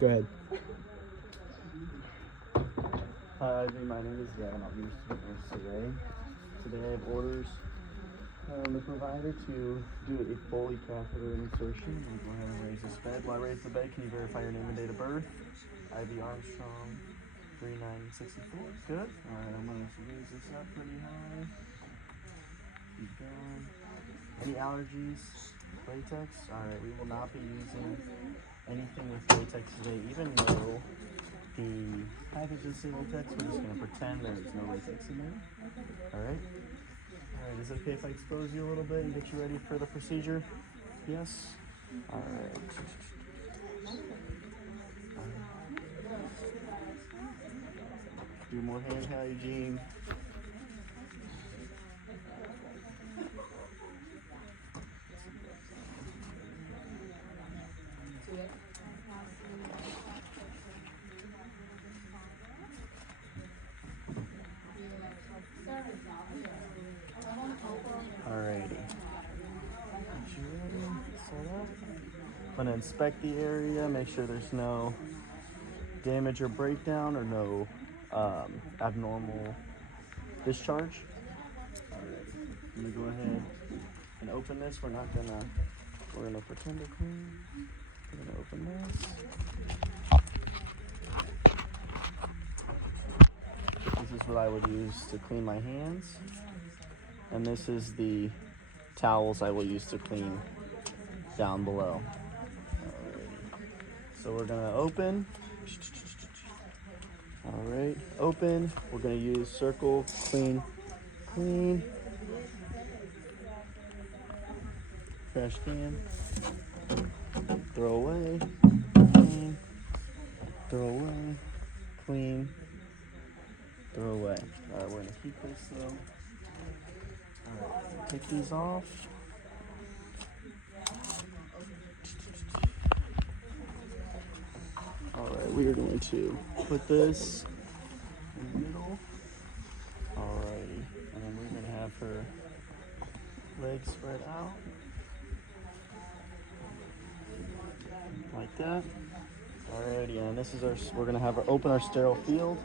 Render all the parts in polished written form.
Go ahead. Hi, Ivy. My name is Gavin. I'll be your student nurse today. Today I have orders from the provider to do a Foley catheter insertion. I'm going to go ahead and raise this bed. While I raise the bed, can you verify your name and date of birth? Ivy Armstrong, 3964. Good. Alright, I'm going to raise this up pretty high. Keep going. Any allergies? Latex? Alright, we will not be using anything with latex today, even though the packages say latex. We're just going to pretend there's no latex in there. Alright? Alright, is it okay if I expose you a little bit and get you ready for the procedure? Yes? Alright. Do more hand hygiene. Alrighty. I'm gonna inspect the area, make sure there's no damage or breakdown or no abnormal discharge. Alright. I'm gonna go ahead and open this. We're gonna pretend to clean. We're gonna open this. This is what I would use to clean my hands. And this is the towels I will use to clean down below. Alrighty. So we're gonna open. Alright, open. We're gonna use circle, clean, clean. Trash can. Throw away, clean. Throw away, clean. Throw away. Alright, we're gonna keep this though. Alright, take these off. Alright, we are going to put this in the middle. Alrighty, and then we're gonna have her legs spread out. Like that. Alrighty, and this is we're gonna have her open our sterile field.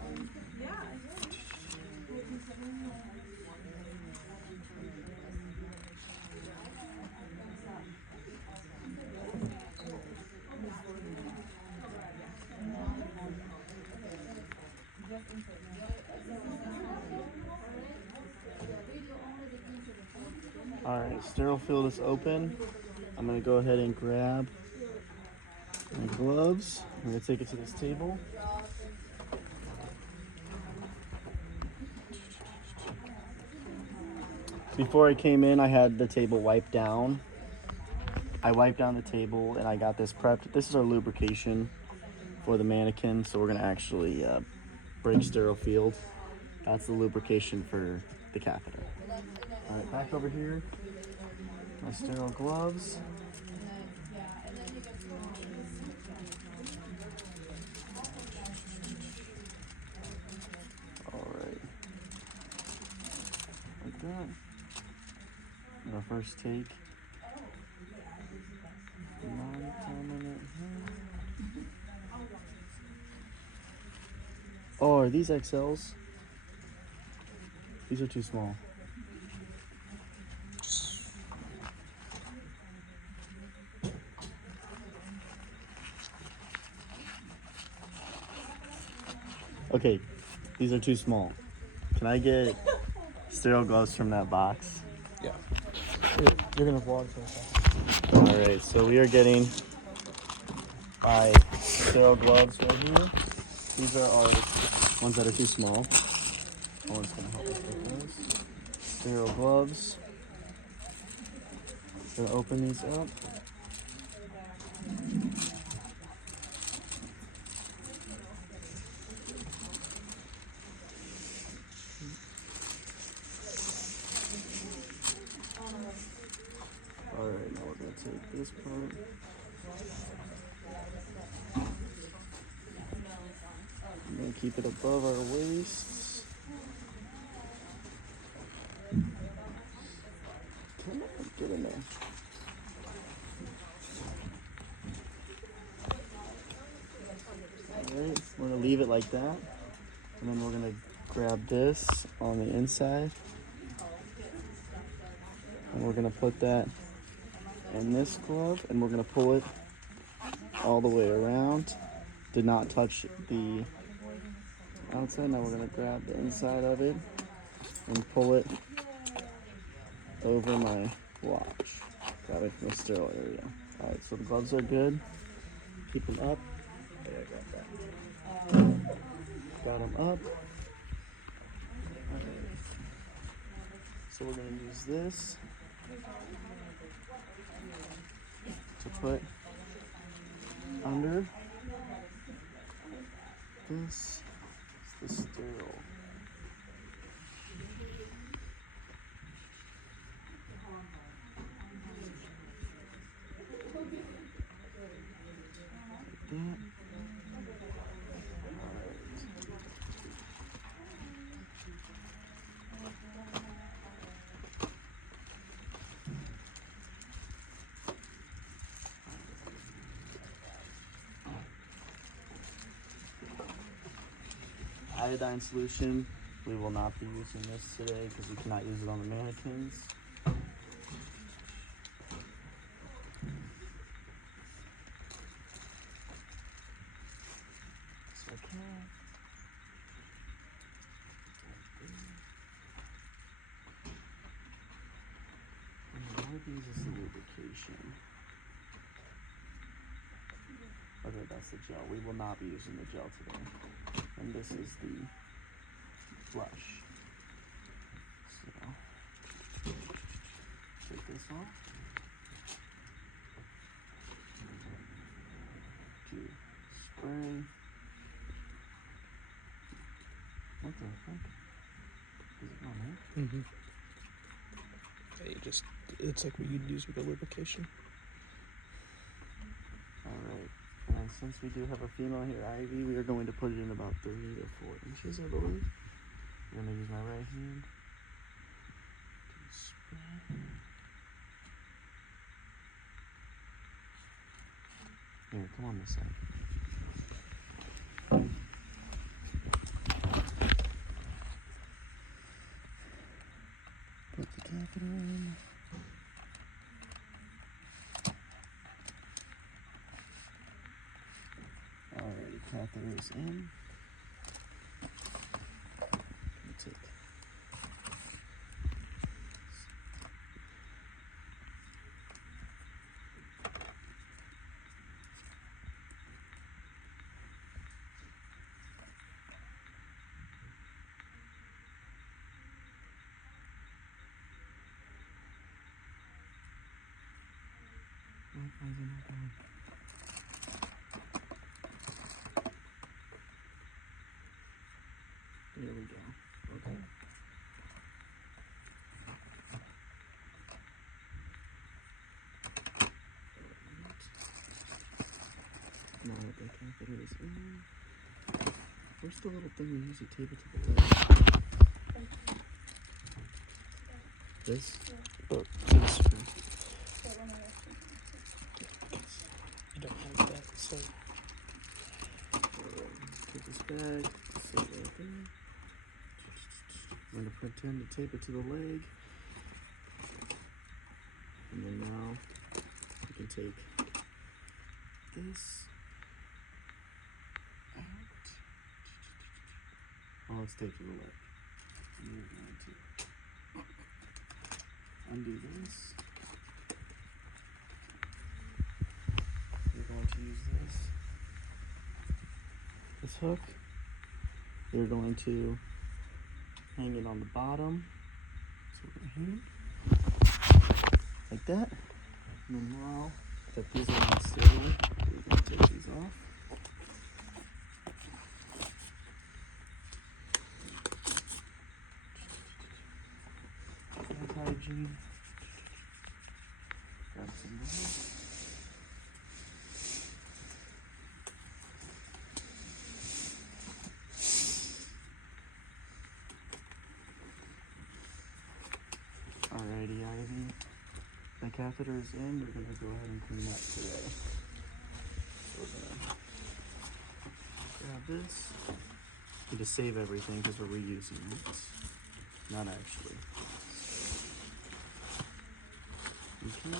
Alright, sterile field is open. I'm going to go ahead and grab my gloves. I'm going to take it to this table. Before I came in, I had the table wiped down. I wiped down the table and I got this prepped. This is our lubrication for the mannequin, so we're going to actually break sterile field. That's the lubrication for the catheter. Alright, back over here, my sterile gloves. Alright, like that. Our first take. 9-10 minute. Oh, are these XLs? These are too small. Okay, these are too small. Can I get sterile gloves from that box? Yeah. You're gonna vlog for a second. Alright, so we are getting my sterile gloves right here. These are our ones that are too small. Owen's gonna help us with those. Sterile gloves. Gonna open these up. Alright, now we're gonna take this part. I'm gonna keep it above our waists. Come on, get in there. We're gonna leave it like that, and then we're gonna grab this on the inside, and we're gonna put that in this glove, and we're gonna pull it all the way around. Did not touch the outside. Now we're gonna grab the inside of it and pull it over my watch. Got it from the sterile area. All right, so the gloves are good. Keep them up. Yeah, I got that. Got them up. Okay. So we're gonna use this to put under. This is the sterile. Like that. Iodine solution. We will not be using this today because we cannot use it on the mannequins. So I can. And one of these is the lubrication. Okay, that's the gel. We will not be using the gel today. And this is the flush. So, take this off. To spray. What the heck? Is it on there? Mm-hmm. Yeah, it's like what you'd use with a lubrication. Alright, and since we do have a female here, Ivy, we are going to put it in about 3 to 4 inches, I believe. I'm going to use my right hand to spray. Here, come on this side. Put the catheter in. Alrighty, catheter is in. Take There we go. Okay. Now that the catheter is in, where's the little thing we use to tape it to the leg? This? Oh, this. You don't have that, so. Take this back, set it right there. I'm going to pretend to tape it to the leg. And then now we can take this out. Oh, let's tape to the leg. And we're going to undo this. We're going to use this hook. We're going to hang it on the bottom. So we're going to hang it like that. And then now that these are not sterile, we're going to take these off. Hygiene. Grab some more. Alrighty, Ivy. The catheter is in. We're going to go ahead and clean that today. So we're going to grab this. You just save everything because we're reusing it. Not actually. Okay.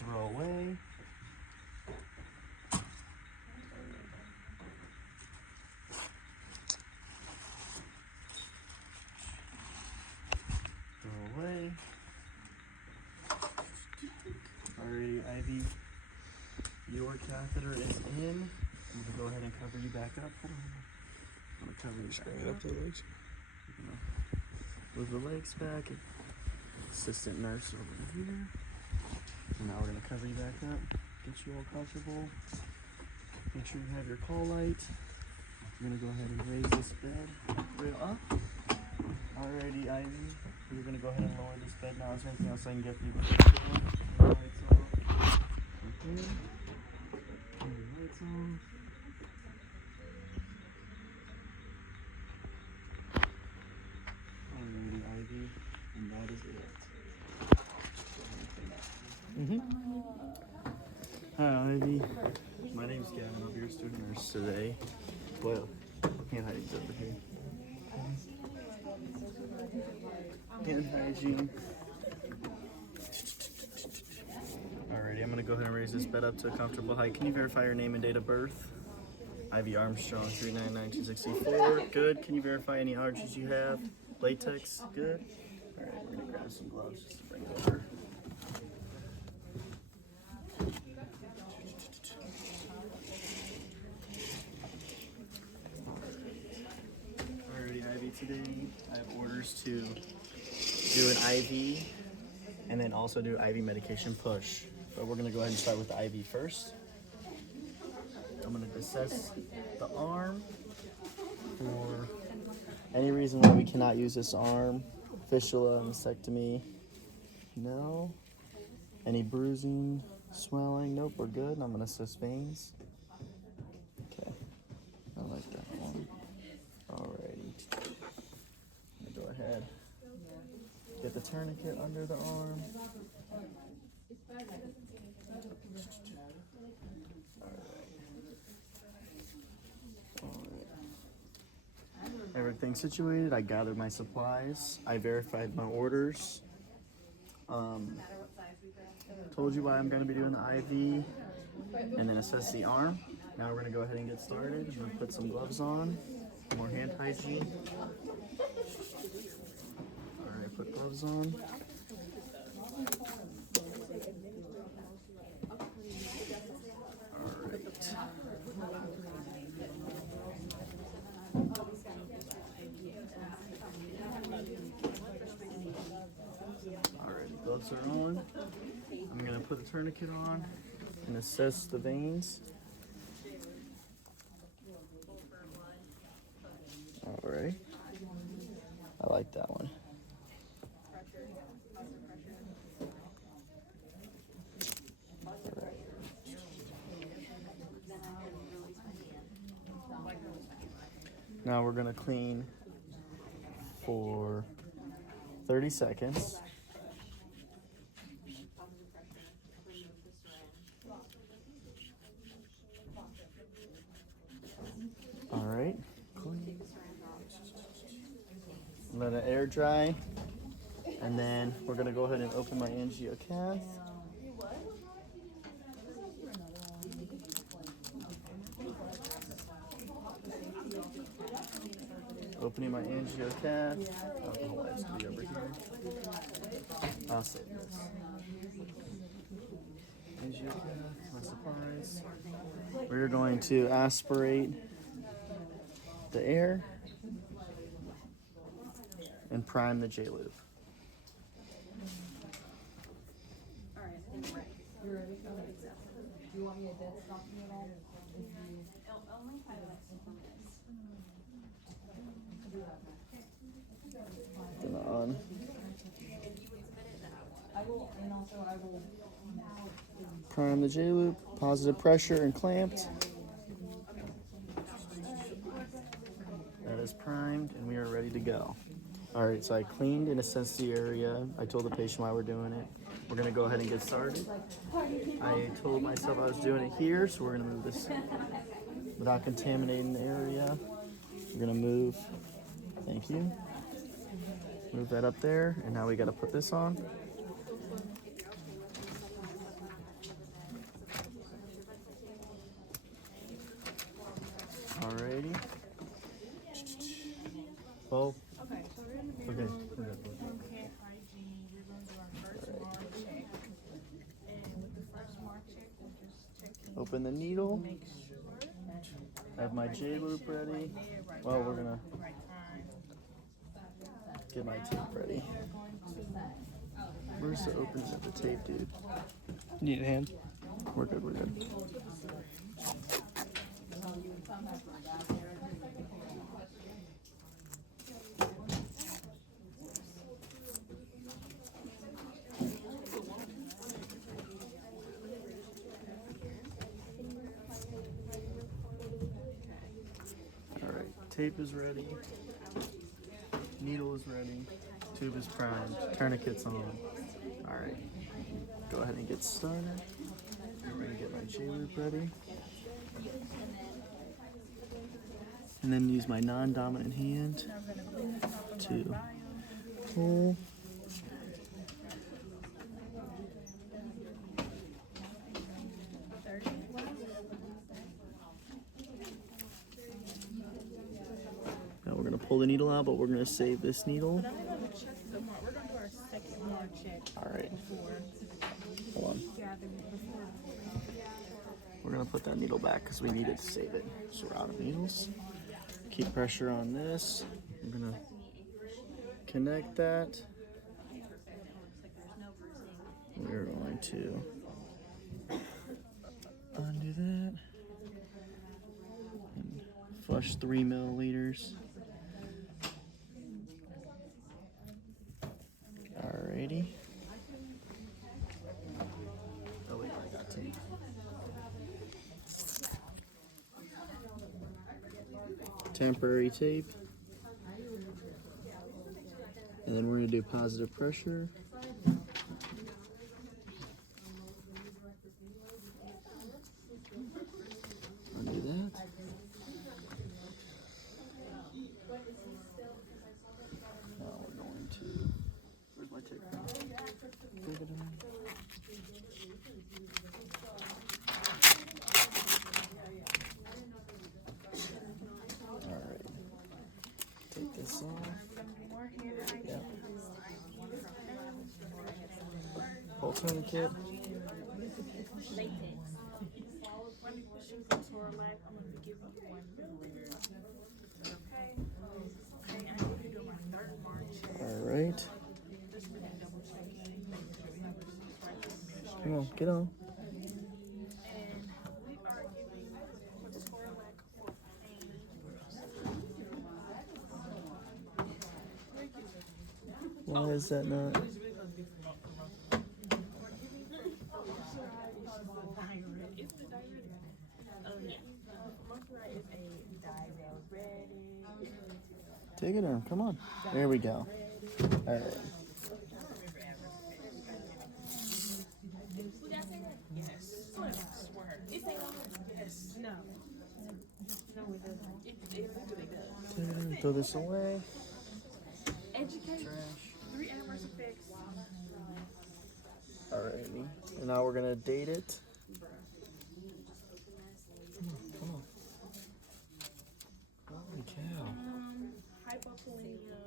Throw away. Throw away. Alrighty, Ivy. Your catheter is in. I'm gonna go ahead and cover you back up. Hold on. I'm gonna cover you Just back bring it up to the legs. Move the legs back. Assistant nurse over here. And now we're gonna cover you back up. Get you all comfortable. Make sure you have your call light. We're gonna go ahead and raise this bed rail up. Alrighty, Ivy. We're gonna go ahead and lower this bed now. Is there anything else I can get for you? Lights off. Okay. Turn your lights on. Alrighty, Ivy. And that is it. Hi, Ivy. My name's Gavin. I'll be your student nurse today. Well, hand hygiene's over here. Hand hygiene. Alrighty, I'm gonna go ahead and raise this bed up to a comfortable height. Can you verify your name and date of birth? Ivy Armstrong, 399-264. Good. Can you verify any allergies you have? Latex. Good. Alright, we're gonna grab some gloves just to bring it over. Alrighty, Ivy, today I have orders to do an IV and then also do IV medication push. But we're gonna go ahead and start with the IV first. I'm gonna assess the arm for any reason why we cannot use this arm. Fistula, mastectomy, no. Any bruising, swelling, nope, we're good. And I'm gonna assess veins. Okay, I like that one. Alrighty, I'm gonna go ahead. Get the tourniquet under the arm. Everything situated. I gathered my supplies. I verified my orders. Told you why I'm going to be doing the IV and then assess the arm. Now we're going to go ahead and get started. I'm going to put some gloves on. More hand hygiene. Alright, put gloves on. Alright, gloves are on. I'm going to put a tourniquet on and assess the veins. Alright. I like that one. Now we're going to clean for 30 seconds. All right, clean. Let it air dry, and then we're going to go ahead and open my angiocath. Opening my angiocath. Alcohol wipes to be over here. I'll save this. Angiocath, my supplies. We're going to aspirate the air and prime the J-loop. Alright, I think we're ready. You're ready? Okay. Do you want me to dead stop you at all? Only 5 minutes. Turn it on. I will, and also I will. Prime the J-loop, positive pressure and clamped. That is primed and we are ready to go. All right, so I cleaned and assessed the area. I told the patient why we're doing it. we're gonna go ahead and get started. I told myself I was doing it here, so we're gonna move this without contaminating the area. We're gonna move, thank you. Move that up there, and now we gotta put this on. Alrighty. Well, Okay, so we're in the okay. middle with home care hygiene. We're going to do our first mark check. And with the first mark check, we're just checking Open the needle. to make sure. Have my J loop ready. Right there, right Well, now, we're gonna right time. get my tape ready. We're going to Where's the opening of the tape, dude? Need a hand? We're good, we're good. Alright, tape is ready. Needle is ready. Tube is primed. Tourniquet's on. Alright, go ahead and get started. I'm gonna get my J-loop ready. And then use my non-dominant hand to pull. Now we're gonna pull the needle out, but we're gonna save this needle. We're going to check the mark. We're going to do our second mark check. Alright, Before hold on. gathering, before. We're gonna put that needle back because we need it to save it. So we're out of needles. Keep pressure on this. I'm gonna connect that. We're going to undo that and flush 3 milliliters. Alrighty. Oh wait, I got tape. Temporary tape. And then we're going to do positive pressure. Undo that. Now we're going to. Where's my tape? Take it in. Alright. Take this off. Yep. Pull tourniquet. When we pushing the Torlac, I'm going to be giving you 1 milliliter. Okay? Okay, I need to do my third mark check. Alright. Just really double checking. Making sure we have receipts right there. Come on, get on. And we are giving for Torlac for pain. Why is that not? It's the diuretic. Yeah. Mercury is a diuretic. Take it in. Come on. There we go. Alright. Yes. Swear. Yes. No. No, it doesn't. It literally does. Take it in. Throw this away. Educate. Trash. 3 adverse effects. Alrighty. And now we're gonna date it. Come on. Holy cow. Hypokalemia,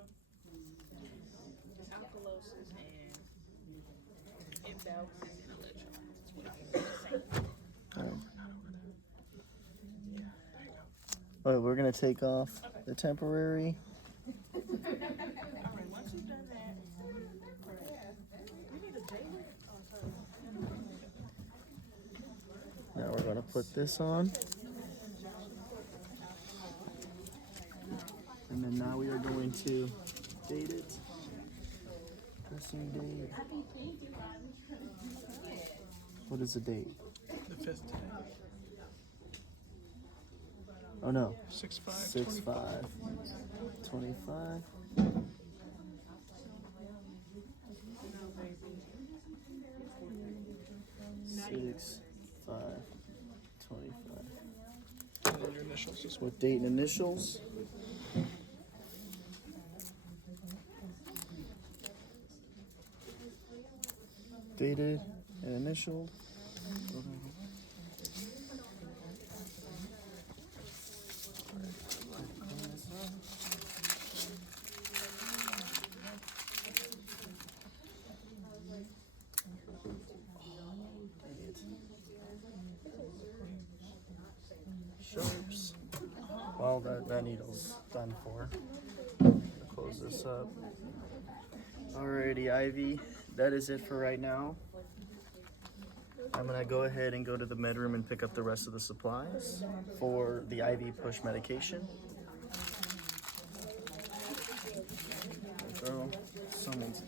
alkalosis, and imbalances in electrolytes. That's what I'm saying. Alright. Alright, we're gonna take off the temporary. Alright, once you've done that, we need a J-loop. Oh, sorry. Now we're gonna put this on. And then now we are going to date it. Pressing date. What is the date? The 5th today. Oh no. 6/5. 6/5. 25. 6/5/25. And then your initials just With date and initials. Dated and initialed. Sharps. Well, that needle's done for. Close this up. Alrighty, Ivy, that is it for right now. I'm gonna go ahead and go to the med room and pick up the rest of the supplies for the IV push medication. Girl, someone's.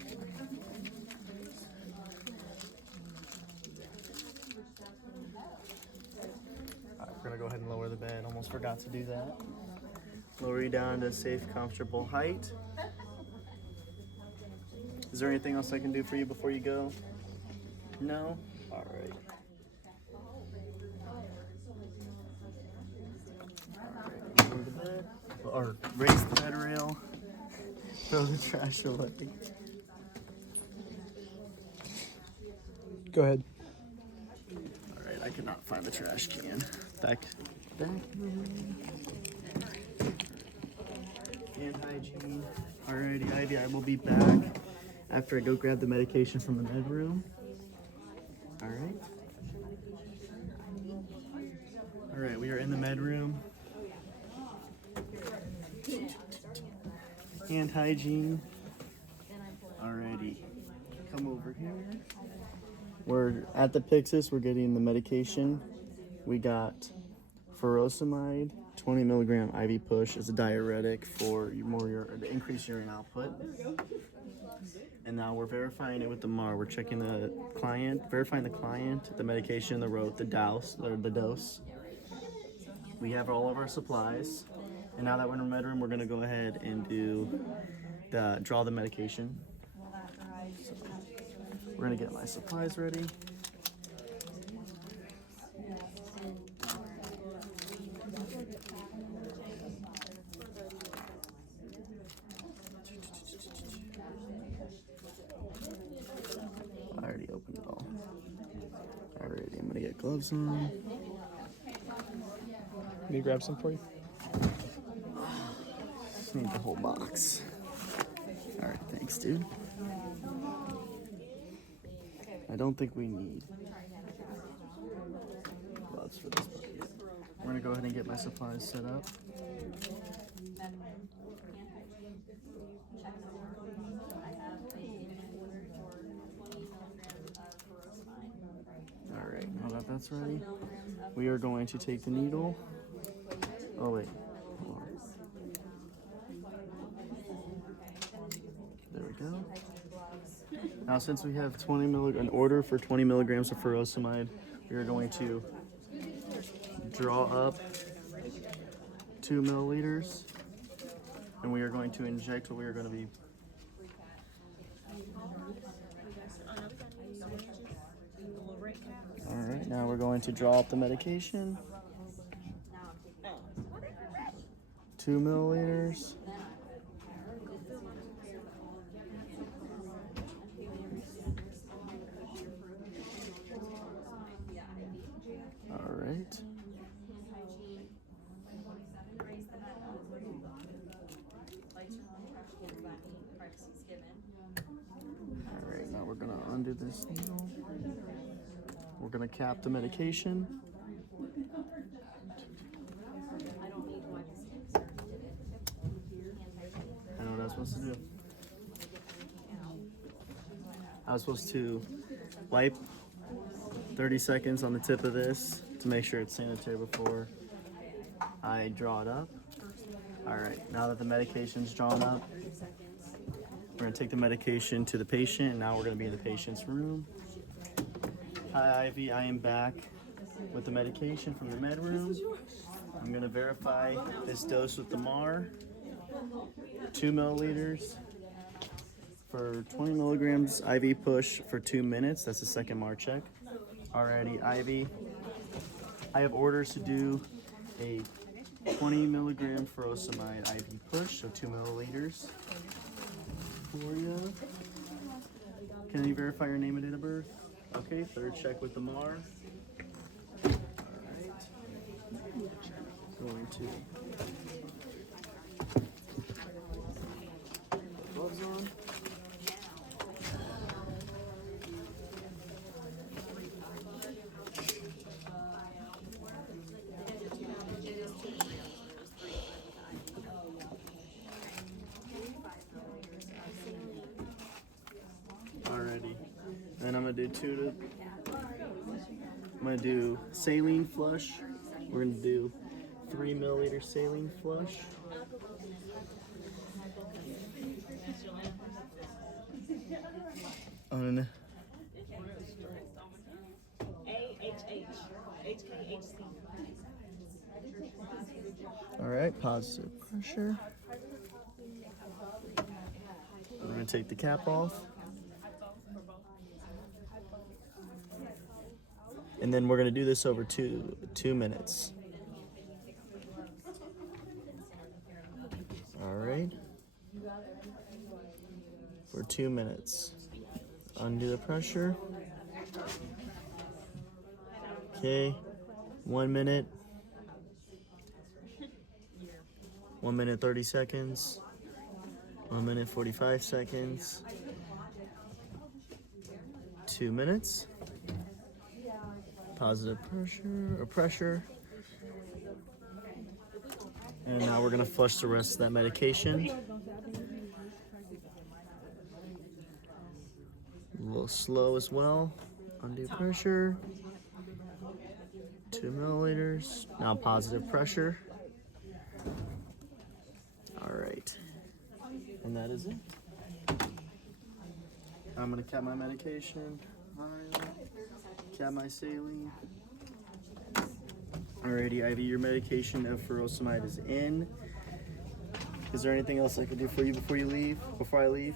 Alright, we're gonna go ahead and lower the bed. Almost forgot to do that. Lower you down to a safe, comfortable height. Is there anything else I can do for you before you go? No? Alright. Lower the bed, or raise the bed rail. Throw the trash away. go ahead. Alright, I cannot find the trash can. Back. Hand hygiene. Alrighty, Ivy, I will be back after I go grab the medication from the med room. Alright. Alright, we are in the med room. Hand hygiene. Alrighty. Come over here. We're at the Pyxis, we're getting the medication. We got furosemide, 20 milligram IV push as a diuretic for increased urine output. And now we're verifying it with the MAR. We're checking the client, verifying the client, the medication, the dose. We have all of our supplies. And now that we're in the med room, we're gonna go ahead and draw the medication. So we're gonna get my supplies ready. I already opened it all. Alrighty, I'm gonna get gloves on. Let me grab some for you. Need the whole box. Alright, thanks, dude. I don't think we need gloves for this part yet. We're gonna go ahead and get my supplies set up. Alright, now that that's ready, we are going to take the needle. Oh wait, hold on. There we go. Now since we have an order for 20 milligrams of furosemide, we are going to draw up 2 milliliters, and we are going to inject what we are going to be. Alright, now we're going to draw up the medication. 2 milliliters. Alright. Alright, now we're gonna undo this needle. We're gonna cap the medication. I know what I was supposed to do. I was supposed to wipe 30 seconds on the tip of this to make sure it's sanitary before I draw it up. Alright, now that the medication's drawn up, we're going to take the medication to the patient, and now we're going to be in the patient's room. Hi Ivy, I am back with the medication from the med room. I'm going to verify this dose with the MAR. 2 milliliters for 20 milligrams IV push for 2 minutes. That's the second MAR check. Alrighty, Ivy. I have orders to do a 20 milligram furosemide IV push, so 2 milliliters for you. Can you verify your name and date of birth? Okay, third check with the MAR. Alright. Going to gloves on. Alrighty. Then I'm gonna do saline flush. We're gonna do 3 milliliter saline flush. On Alright, positive pressure. We're gonna take the cap off. And then we're gonna do this over two minutes. All right. For 2 minutes. Undo the pressure. Okay. 1 minute. 1 minute 30 seconds. 1 minute 45 seconds. 2 minutes. Positive pressure. And now we're gonna flush the rest of that medication. A little slow as well. Undo pressure. 2 milliliters. Now positive pressure. All right. And that is it. I'm gonna cap my medication. Cap my saline. Alrighty, Ivy, your medication of furosemide is in. Is there anything else I could do for you before I leave?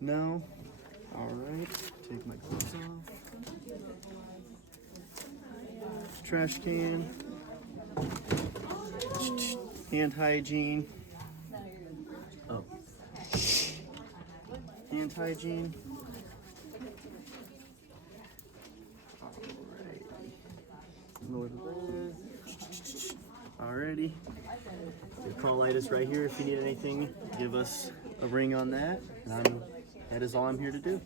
No? Alright, take my clothes off. Trash can. Hand hygiene. Oh. Hand hygiene. Alrighty. The call light is right here. If you need anything, give us a ring on that. And that is all I'm here to do.